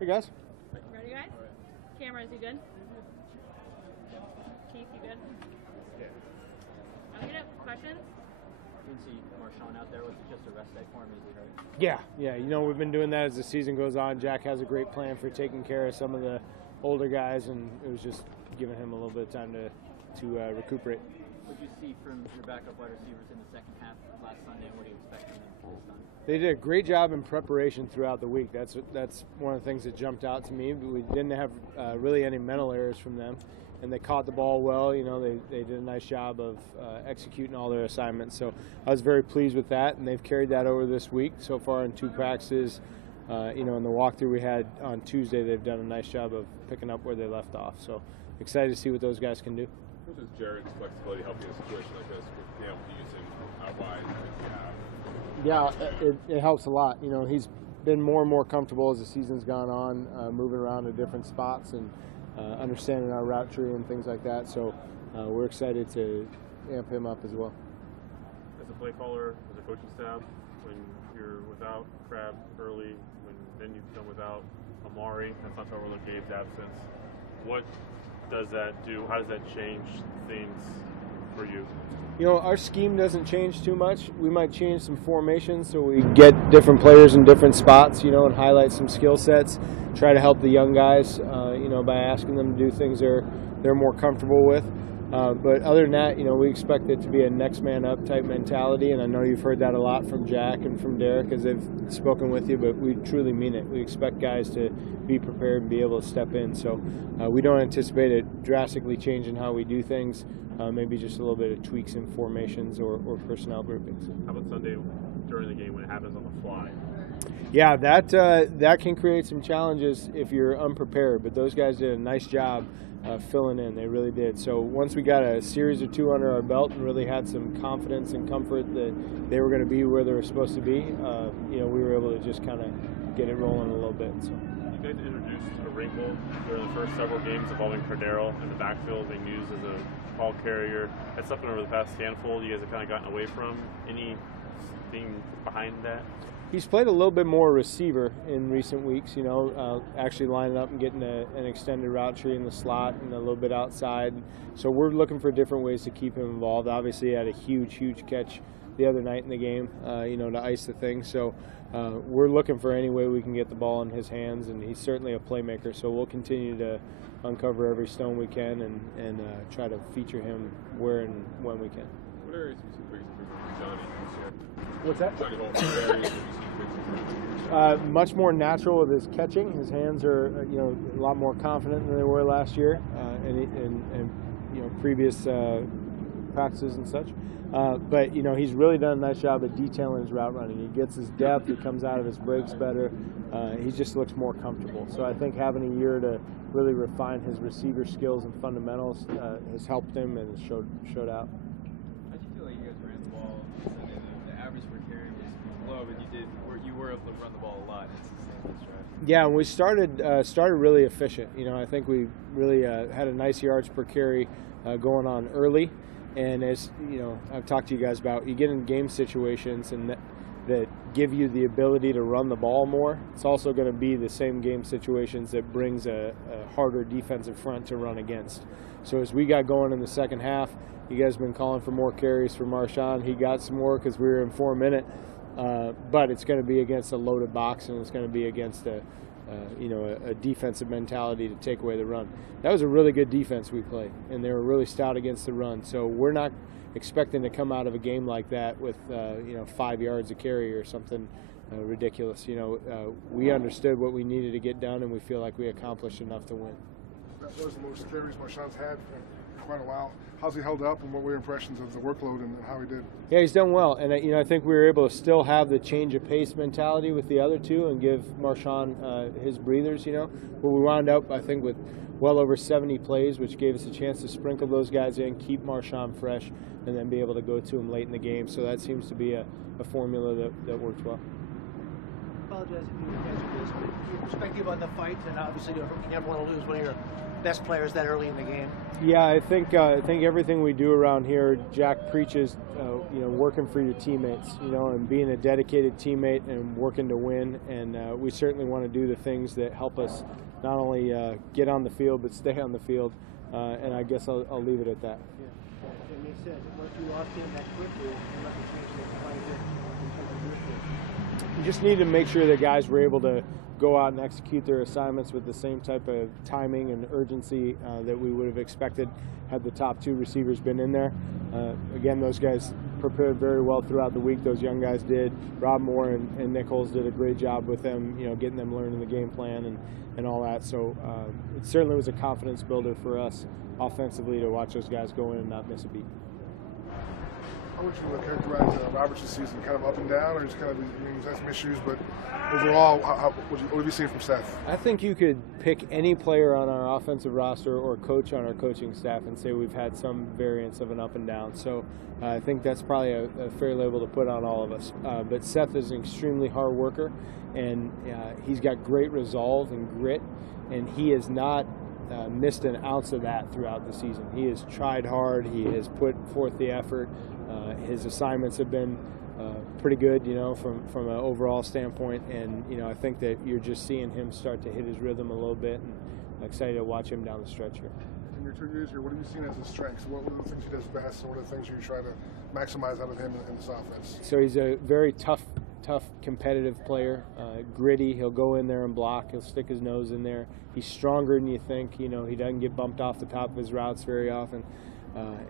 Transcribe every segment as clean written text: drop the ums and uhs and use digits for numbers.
Hey guys. Ready, guys? Cameras, you good? Keith, you good? Yeah. I'm gonna have questions. Didn't see Marshawn out there. Was it just a rest day for him? Is he hurt? Yeah. You know, we've been doing that as the season goes on. Jack has a great plan for taking care of some of the older guys, and it was just giving him a little bit of time to recuperate. What did you see from your backup wide receivers in the second half last Sunday, and what do you expect from them this Sunday? They did a great job in preparation throughout the week. That's one of the things that jumped out to me. We didn't have really any mental errors from them, and they caught the ball well. You know, they did a nice job of executing all their assignments. So I was very pleased with that, and they've carried that over this week so far in 2 practices. You know, in the walkthrough we had on Tuesday, they've done a nice job of picking up where they left off. So excited to see what those guys can do. How does Jared's flexibility help you in a situation like this with being able to use him out wide if you have? Yeah, it helps a lot. You know, he's been more and more comfortable as the season's gone on, moving around to different spots and understanding our route tree and things like that. So we're excited to amp him up as well. As a play caller, as a coaching staff, when you're without Crab early, then you come without Amari, that's not to overlook Gabe's absence. What does that do? How does that change things for you? You know, our scheme doesn't change too much. We might change some formations so we get different players in different spots, you know, and highlight some skill sets. Try to help the young guys, you know, by asking them to do things they're more comfortable with. But other than that, you know, we expect it to be a next man up type mentality, and I know you've heard that a lot from Jack and from Derek as they've spoken with you, but we truly mean it. We expect guys to be prepared and be able to step in. So we don't anticipate it drastically changing how we do things. Maybe just a little bit of tweaks in formations or personnel groupings. How about Sunday during the game when it happens on the fly? Yeah, that can create some challenges if you're unprepared, but those guys did a nice job filling in. They really did. So once we got a series or 2 under our belt and really had some confidence and comfort that they were going to be where they were supposed to be, you know, we were able to just kind of get it rolling a little bit. So. You guys introduced a wrinkle during the first several games involving Cordero in the backfield, being used as a ball carrier. That's something over the past handful you guys have kind of gotten away from. Anything behind that? He's played a little bit more receiver in recent weeks, you know, actually lining up and getting an extended route tree in the slot and a little bit outside. So we're looking for different ways to keep him involved. Obviously, he had a huge catch the other night in the game, you know, to ice the thing. So we're looking for any way we can get the ball in his hands, and he's certainly a playmaker. So we'll continue to uncover every stone we can and try to feature him where and when we can. What areas do you see great improvement from Johnny this year? What's that? Johnny Holt, what areas do you see great improvement? Much more natural with his catching. His hands are, you know, a lot more confident than they were last year, and you know, previous practices and such. But you know, he's really done a nice job at detailing his route running. He gets his depth. He comes out of his breaks better. He just looks more comfortable. So I think having a year to really refine his receiver skills and fundamentals has helped him and has showed out. How did you feel like you guys ran the ball Sunday? The average per carry was low, but you were able to run the ball a lot and sustain this drive. Yeah, we started really efficient. You know, I think we really had a nice yards per carry going on early. And as you know, I've talked to you guys about, you get in game situations and that give you the ability to run the ball more. It's also going to be the same game situations that brings a harder defensive front to run against. So as we got going in the second half, you guys have been calling for more carries for Marshawn. He got some more because we were in 4 minute, but it's going to be against a loaded box, and it's going to be against a defensive mentality to take away the run. That was a really good defense we played, and they were really stout against the run. So we're not expecting to come out of a game like that with 5 yards a carry or something ridiculous. You know, we understood what we needed to get done, and we feel like we accomplished enough to win. That was the most carries Marshawn's had for quite a while. How's he held up, and what were your impressions of the workload and how he did? Yeah, he's done well, and I think we were able to still have the change of pace mentality with the other two and give Marshawn his breathers. You know, but we wound up, I think, with well over 70 plays, which gave us a chance to sprinkle those guys in, keep Marshawn fresh, and then be able to go to him late in the game. So that seems to be a formula that works well. I apologize if you answered this, but your perspective on the fight, and obviously you never want to lose one of your best players that early in the game? Yeah, I think everything we do around here, Jack preaches, working for your teammates, and being a dedicated teammate and working to win. And we certainly want to do the things that help us not only get on the field but stay on the field. And I guess I'll leave it at that. Yeah, it makes sense. Once you lost him that quickly, you have to change that quite a bit in terms of your field. You just need to make sure that guys were able to go out and execute their assignments with the same type of timing and urgency that we would have expected had the top two receivers been in there. Again, those guys prepared very well throughout the week. Those young guys did. Rob Moore and Nichols did a great job with them, getting them learning the game plan and all that. So it certainly was a confidence builder for us offensively to watch those guys go in and not miss a beat. How would you characterize Roberts' season? Kind of up and down, or just kind of, he's had some issues, but overall, what have you seen from Seth? I think you could pick any player on our offensive roster or coach on our coaching staff and say we've had some variance of an up and down. So I think that's probably a fair label to put on all of us. But Seth is an extremely hard worker, and he's got great resolve and grit, and he has not missed an ounce of that throughout the season. He has tried hard. He has put forth the effort. His assignments have been pretty good, from an overall standpoint. And, I think that you're just seeing him start to hit his rhythm a little bit, and I'm excited to watch him down the stretch here. In your 2 years here, what have you seen as his strengths? What are the things he does best, and what are the things you try to maximize out of him in this offense? So he's a very tough, competitive player, gritty. He'll go in there and block. He'll stick his nose in there. He's stronger than you think. He doesn't get bumped off the top of his routes very often.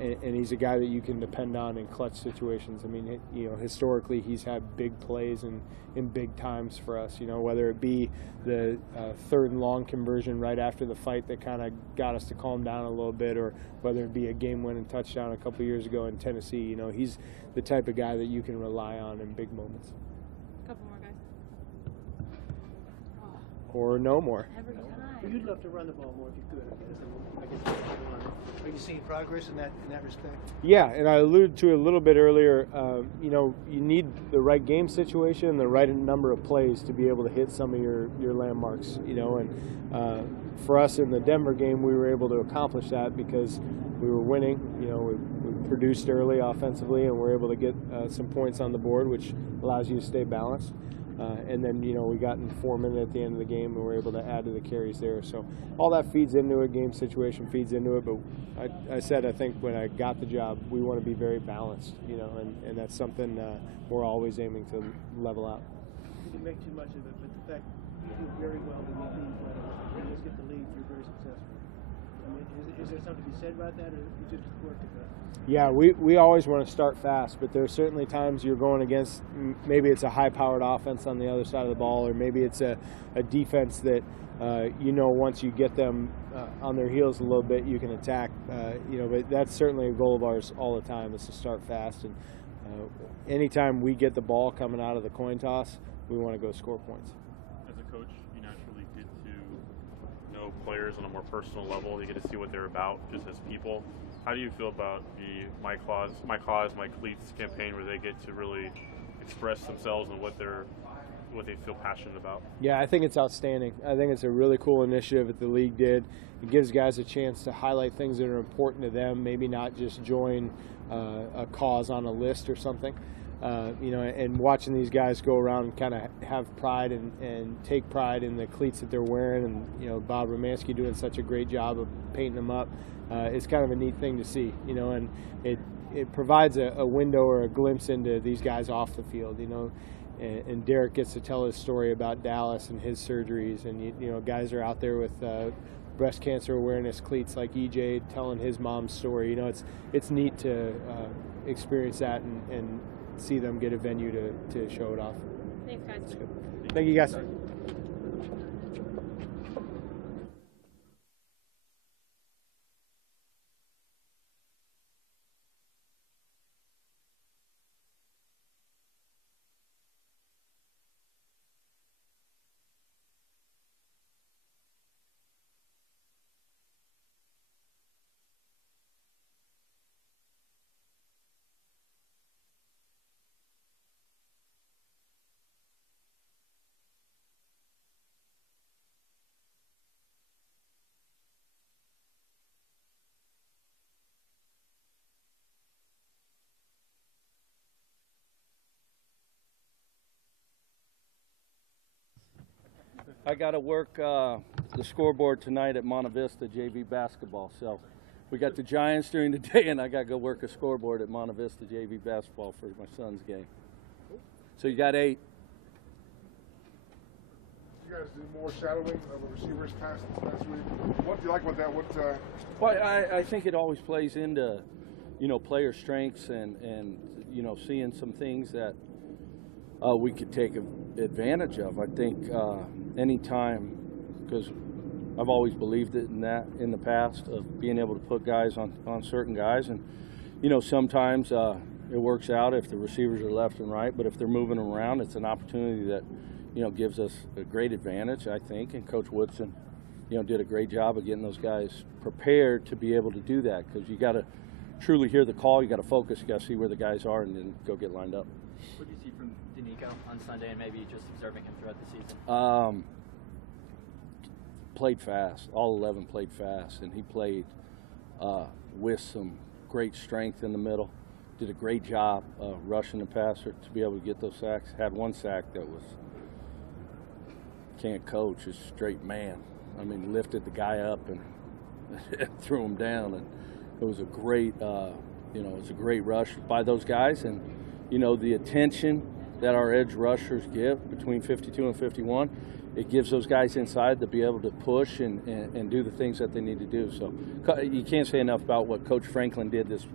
And he's a guy that you can depend on in clutch situations. I mean, historically he's had big plays in big times for us, whether it be the third and long conversion right after the fight that kind of got us to calm down a little bit, or whether it be a game-winning touchdown a couple years ago in Tennessee. He's the type of guy that you can rely on in big moments. A couple more guys. Or no more. Every time. You'd love to run the ball more if you could. I guess are you seeing progress in that respect? Yeah, and I alluded to it a little bit earlier. You need the right game situation, the right number of plays to be able to hit some of your landmarks. And for us in the Denver game, we were able to accomplish that because we were winning. We produced early offensively, and we're able to get some points on the board, which allows you to stay balanced. And then, we got in 4 minutes at the end of the game, and we're able to add to the carries there. So all that feeds into it. Game situation feeds into it. But I said, I think when I got the job, we want to be very balanced, and that's something we're always aiming to level out. You can make too much of it, but the fact you do very well when you lead, when you get the lead, you're very successful. I mean, is there something to be said about that, or you just work at that? Yeah, we always want to start fast, but there's certainly times you're going against, maybe it's a high-powered offense on the other side of the ball, or maybe it's a defense that, once you get them on their heels a little bit, you can attack. But that's certainly a goal of ours all the time, is to start fast. And anytime we get the ball coming out of the coin toss, we want to go score points. As a coach, you naturally get to know players on a more personal level. You get to see what they're about just as people. How do you feel about the My Cause, My Cleats campaign, where they get to really express themselves and what they feel passionate about? Yeah, I think it's outstanding. I think it's a really cool initiative that the league did. It gives guys a chance to highlight things that are important to them, maybe not just join a cause on a list or something. And watching these guys go around and kind of have pride and take pride in the cleats that they're wearing, and Bob Romanski doing such a great job of painting them up. It's kind of a neat thing to see, and it provides a window or a glimpse into these guys off the field, and Derek gets to tell his story about Dallas and his surgeries, and guys are out there with breast cancer awareness cleats like EJ telling his mom's story. It's neat to experience that and see them get a venue to show it off. Thanks, guys. Thank you, guys. I got to work the scoreboard tonight at Monte Vista JV basketball. So we got the Giants during the day, and I got to go work a scoreboard at Monte Vista JV basketball for my son's game. So you got 8. You guys do more shadowing of the receivers past week. What do you like about that? Well, I think it always plays into, player strengths and seeing some things that we could take advantage of. I think anytime, because I've always believed in that in the past, of being able to put guys on certain guys. And, sometimes it works out if the receivers are left and right, but if they're moving around, it's an opportunity that, gives us a great advantage, I think. And Coach Woodson, did a great job of getting those guys prepared to be able to do that, because you got to truly hear the call, you got to focus, you got to see where the guys are, and then go get lined up. What did you see from Danico on Sunday, and maybe just observing him throughout the season? Played fast. All 11 played fast, and he played with some great strength in the middle. Did a great job rushing the passer to be able to get those sacks. Had one sack that was, can't coach, is straight man. I mean, lifted the guy up and threw him down, and it was a great, it was a great rush by those guys. And the attention that our edge rushers give between 52 and 51, it gives those guys inside to be able to push and do the things that they need to do. So you can't say enough about what Coach Franklin did this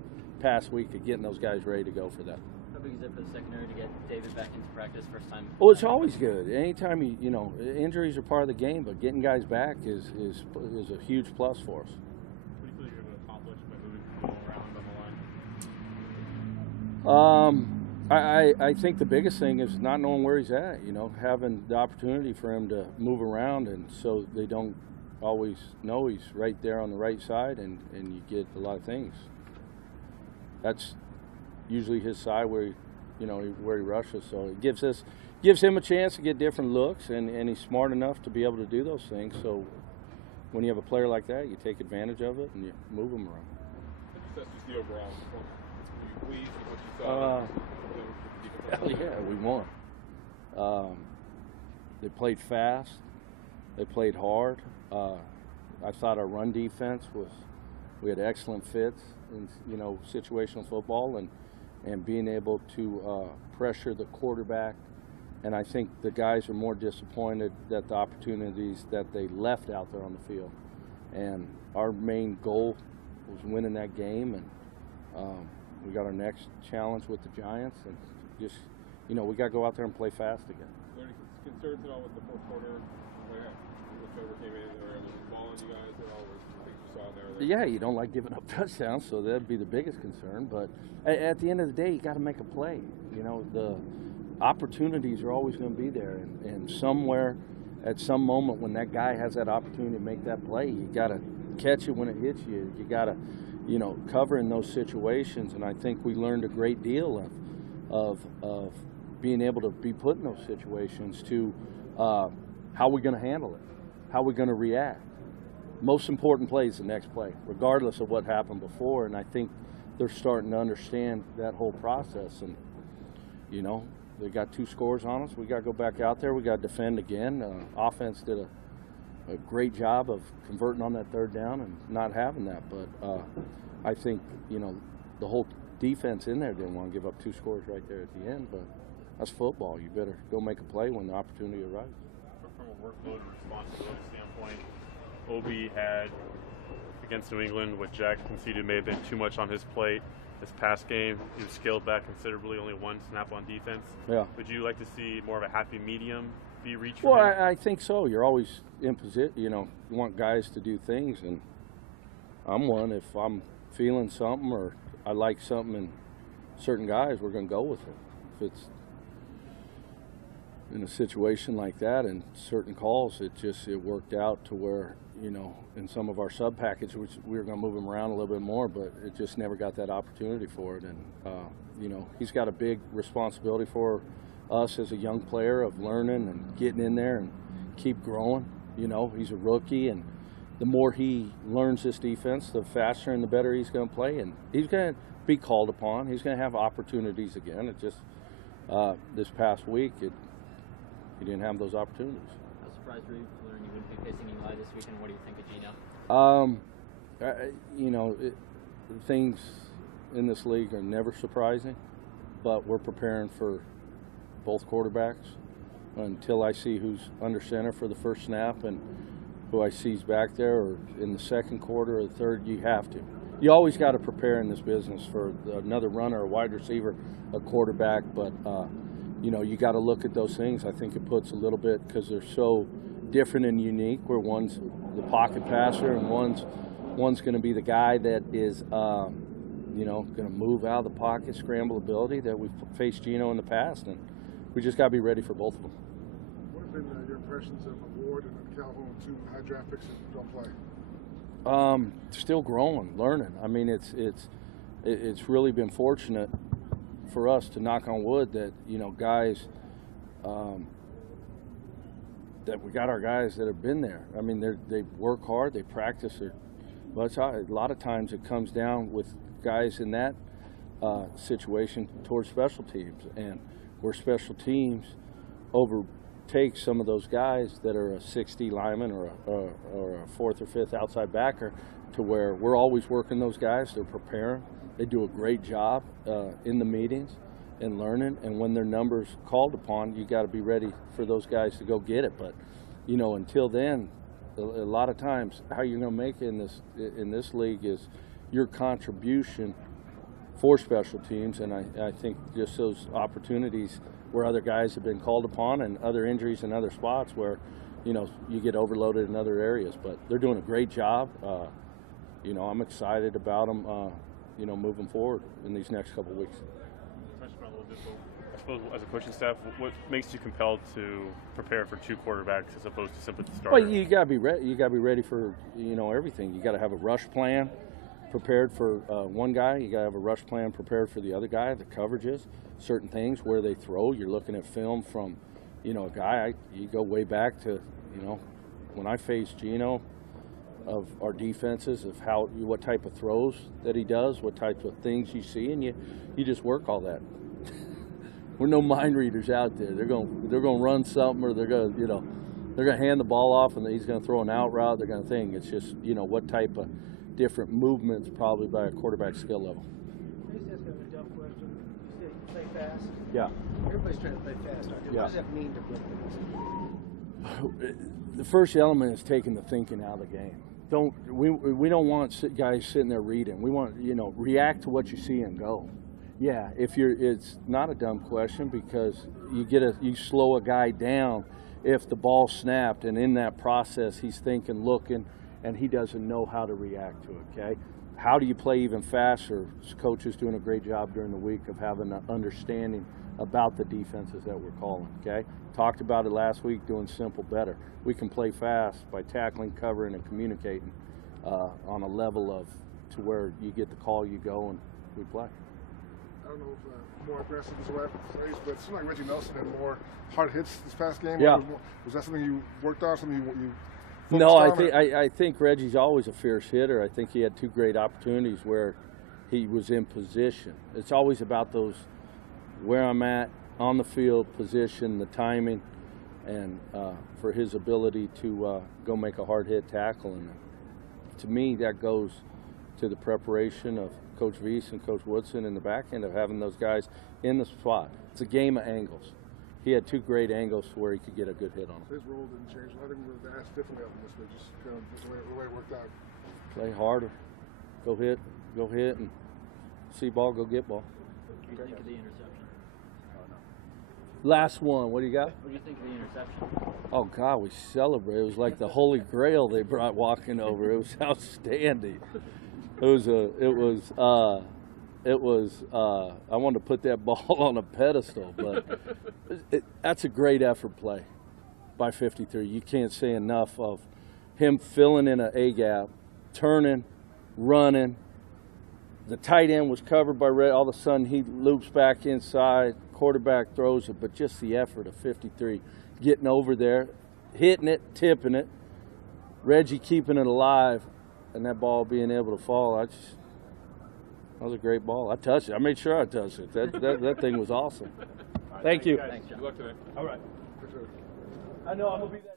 past week of getting those guys ready to go for that. How big is it for the secondary to get David back into practice first time? Well, it's always good. Anytime injuries are part of the game, but getting guys back is a huge plus for us. What do you feel you're able to accomplish by moving the ball around on the line? I think the biggest thing is not knowing where he's at, having the opportunity for him to move around, and so they don't always know he's right there on the right side, and you get a lot of things. That's usually his side where he rushes, so it gives him a chance to get different looks, and he's smart enough to be able to do those things. So when you have a player like that, you take advantage of it and you move him around. That's just the overall performance. Are you pleased with what you saw? Hell yeah, we won. They played fast. They played hard. I thought our run defense we had excellent fits in situational football and being able to pressure the quarterback. And I think the guys are more disappointed that the opportunities that they left out there on the field. And our main goal was winning that game, and we got our next challenge with the Giants, and just we got to go out there and play fast again. Were there any concerns at all with the fourth quarter? Whichever came in, or was the ball on you guys at all? Things you saw there? Yeah, you don't like giving up touchdowns, so that'd be the biggest concern. But at the end of the day, you got to make a play. The opportunities are always going to be there, and somewhere, at some moment, when that guy has that opportunity to make that play, you got to catch it when it hits you. You got to, cover in those situations. And I think we learned a great deal of being able to be put in those situations to how we're going to handle it, how we're going to react. Most important play is the next play, regardless of what happened before. And I think they're starting to understand that whole process. And, they got 2 scores on us. We got to go back out there. We got to defend again. Offense did a great job of converting on that 3rd down and not having that. But I think, the whole defense in there didn't want to give up 2 scores right there at the end. But that's football. You better go make a play when the opportunity arrives. From a workload and responsibility standpoint, Obi had, against New England, what Jack conceded may have been too much on his plate. This past game, he was scaled back considerably, only 1 snap on defense. Yeah. Would you like to see more of a happy medium be reached? Well, I think so. You're always in position, you want guys to do things, and I'm one. If I'm feeling something or I like something in certain guys, we're going to go with it. If it's in a situation like that and certain calls, it worked out to where, in some of our sub package, which we were going to move him around a little bit more, but it just never got that opportunity for it. And, he's got a big responsibility for us as a young player of learning and getting in there and keep growing. He's a rookie, and the more he learns this defense, the faster and the better he's going to play. And he's going to be called upon. He's going to have opportunities again. It just, this past week, he didn't have those opportunities. How surprised were you to learn you wouldn't be facing Eli this weekend? What do you think of Gino? You know, things in this league are never surprising, but we're preparing for both quarterbacks until I see who's under center for the first snap and who I see's back there, or in the second quarter or the third. You have to. You always got to prepare in this business for another runner, a wide receiver, a quarterback, but you know, you got to look at those things. I think it puts a little bit, because they're so different and unique, where one's the pocket passer and one's going to be the guy that is you know, going to move out of the pocket, scramble ability that we've faced Gino in the past, and we just got to be ready for both of them. What have been your impressions of Ward and Calhoun, two high draft picks that don't play? Still growing, learning. I mean, it's really been fortunate for us, to knock on wood, that, you know, guys, that we got our guys that have been there. I mean, they work hard, they practice. But a lot of times it comes down with guys in that situation towards special teams, and where special teams overtake some of those guys that are a 6D lineman or a fourth or fifth outside backer, to where we're always working those guys. They're preparing. They do a great job in the meetings and learning, and when their number's called upon, you got to be ready for those guys to go get it. But, you know, until then, a lot of times how you're going to make it in this league is your contribution for special teams, and I think just those opportunities where other guys have been called upon, and other injuries in other spots where, you know, you get overloaded in other areas. But they're doing a great job. You know, I'm excited about them, you know, moving forward in these next couple of weeks. I suppose, as a coaching staff, what makes you compelled to prepare for two quarterbacks as opposed to simply the starter? Well, you got to be ready. You got to be ready for, you know, everything. You got to have a rush plan prepared for one guy. You got to have a rush plan prepared for the other guy. The coverages, certain things, where they throw. You're looking at film from, you know, a guy. You go way back to, you know, when I faced Gino, of our defenses, of what type of throws that he does, what types of things you see, and you just work all that. We're no mind readers out there. They're going to run something, or they're going to, you know, they're going to hand the ball off, and he's going to throw an out route. They're going to think. It's just, you know, what type of different movements probably by a quarterback skill level. Can I just ask a dumb question? You said you play fast. Yeah. Everybody's trying to play fast. Yeah. What does that mean to play fast? The first element is taking the thinking out of the game. We don't want guys sitting there reading. We want, you know, react to what you see and go. Yeah, it's not a dumb question, because you slow a guy down if the ball snapped, and in that process he's thinking, looking, and he doesn't know how to react to it. Okay, how do you play even faster? Coach is doing a great job during the week of having an understanding about the defenses that we're calling. Okay, talked about it last week, doing simple better. We can play fast by tackling, covering, and communicating on a level of to where you get the call, you go, and we play. I don't know if more aggressive is the right phrase, but it seemed like Reggie Nelson had more hard hits this past game. Yeah. Was that something you worked on? Something you No, on, I think Reggie's always a fierce hitter. I think he had two great opportunities where he was in position. It's always about those, where I'm at on the field, position, the timing, and for his ability to go make a hard hit tackle. And to me, that goes to the preparation of Coach Weiss and Coach Woodson in the back end, of having those guys in the spot. It's a game of angles. He had two great angles to where he could get a good hit on him. His role didn't change. I think we were asked differently of him this week, just the way it worked out. Play harder. Go hit, and see ball, go get ball. What do you think of the interception? Last one. What do you got? What do you think of the interception? Oh God, we celebrated. It was like the Holy Grail they brought walking over. It was outstanding. I wanted to put that ball on a pedestal, but that's a great effort play by 53. You can't say enough of him filling in an A-gap, turning, running. The tight end was covered by Red. All of a sudden, he loops back inside. Quarterback throws it, but just the effort of 53, getting over there, hitting it, tipping it, Reggie keeping it alive, and that ball being able to fall. That was a great ball. I touched it. I made sure I touched it. That thing was awesome. Thank you. Good luck today. All right. I know I'm going to be there.